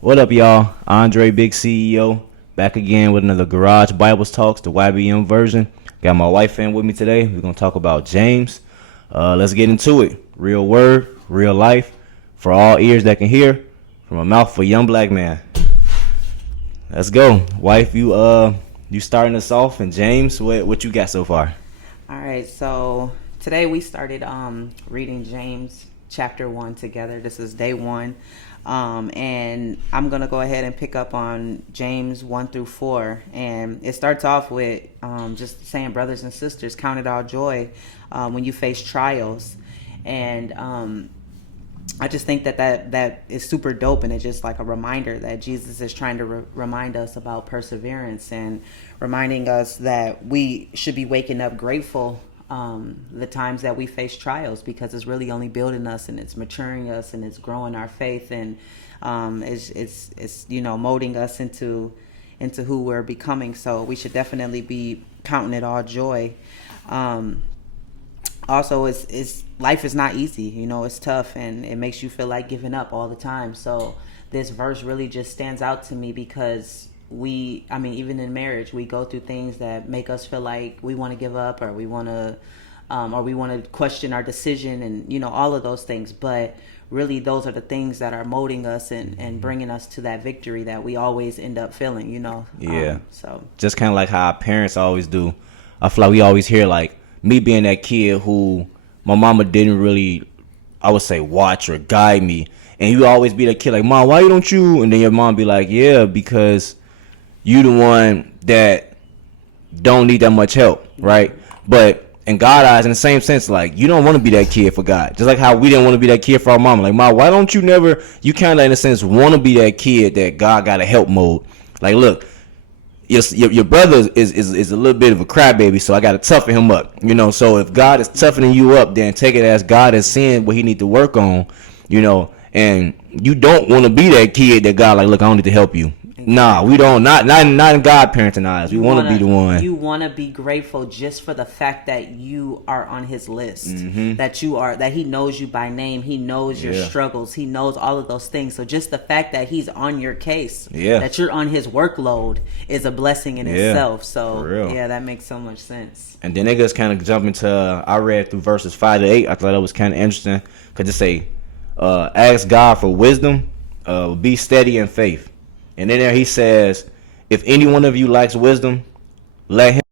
What up, y'all? Andre, Big CEO, back again with another Garage Bibles Talks, the YBM version. Got my wife in with me today. We're going to talk about James. Let's get into it. Real word, real life, for all ears that can hear, from a mouth of a young black man. Let's go. Wife, you starting us off, and James, what you got so far? All right, so today we started reading James chapter 1 together. This is day 1. And I'm going to go ahead and pick up on James 1 through 4. And it starts off with just saying, brothers and sisters, count it all joy when you face trials. And I just think that is super dope, and it's just like a reminder that Jesus is trying to remind us about perseverance and reminding us that we should be waking up grateful the times that we face trials, because it's really only building us and it's maturing us and it's growing our faith, and it's molding us into who we're becoming. So we should definitely be counting it all joy. Also, it's life is not easy. It's tough, and it makes you feel like giving up all the time. So this verse really just stands out to me because even in marriage, we go through things that make us feel like we want to give up, or we want to question our decision, and all of those things. But really, those are the things that are molding us and bringing us to that victory that we always end up feeling. Yeah. So just kind of like how our parents always do. I feel like we always hear, like, me being that kid who my mama didn't really, I would say, watch or guide me. And you always be that kid like, Mom, why don't you? And then your mom be like, yeah, because you the one that don't need that much help, right? But in God's eyes, in the same sense, like, you don't want to be that kid for God. Just like how we didn't want to be that kid for our mama. Like, Mom, why don't you you kind of, in a sense, want to be that kid that God got to help mode. Like, look, your brother is a little bit of a crybaby, so I got to toughen him up. So if God is toughening you up, then take it as God is seeing what he need to work on, and you don't want to be that kid that God like, look, I don't need to help you. Nah, we don't. Not in God parenting eyes. We want to be the one. You want to be grateful just for the fact that you are on his list. Mm-hmm. That he knows you by name. He knows your struggles. He knows all of those things. So just the fact that he's on your case, that you're on his workload, is a blessing in itself. So that makes so much sense. And then they just kind of jump into. I read through verses 5 to 8. I thought that was kind of interesting because it say, ask God for wisdom, be steady in faith. And then there he says, if any one of you lacks wisdom, let him